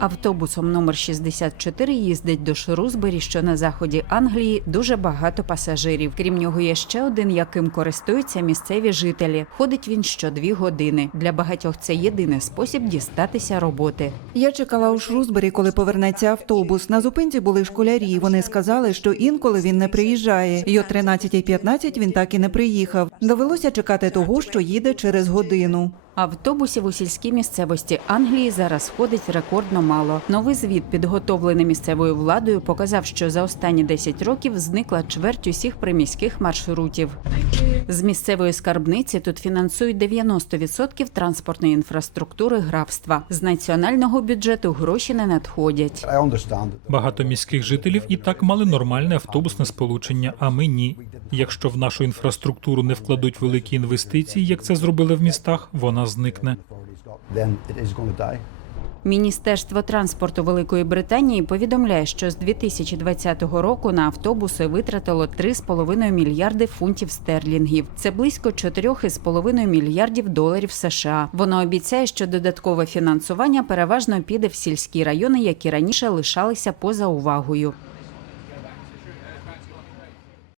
Автобусом номер 64 їздить до Шрусбері, що на заході Англії, дуже багато пасажирів. Крім нього, є ще один, яким користуються місцеві жителі. Ходить він що дві години. Для багатьох це єдиний спосіб дістатися роботи. Я чекала у Шрусбері, коли повернеться автобус. На зупинці були школярі. Вони сказали, що інколи він не приїжджає. І о 13.15 він так і не приїхав. Довелося чекати того, що їде через годину. Автобусів у сільській місцевості Англії зараз ходить рекордно мало. Новий звіт, підготовлений місцевою владою, показав, що за останні 10 років зникла чверть усіх приміських маршрутів. З місцевої скарбниці тут фінансують 90% транспортної інфраструктури графства. З національного бюджету гроші не надходять. Багато міських жителів і так мали нормальне автобусне сполучення, а ми ні. Якщо в нашу інфраструктуру не вкладуть великі інвестиції, як це зробили в містах, вона зникне. To die. Міністерство транспорту Великої Британії повідомляє, що з 2020 року на автобуси витратило 3,5 мільярди фунтів стерлінгів. Це близько 4,5 мільярдів доларів США. Воно обіцяє, що додаткове фінансування переважно піде в сільські райони, які раніше лишалися поза увагою.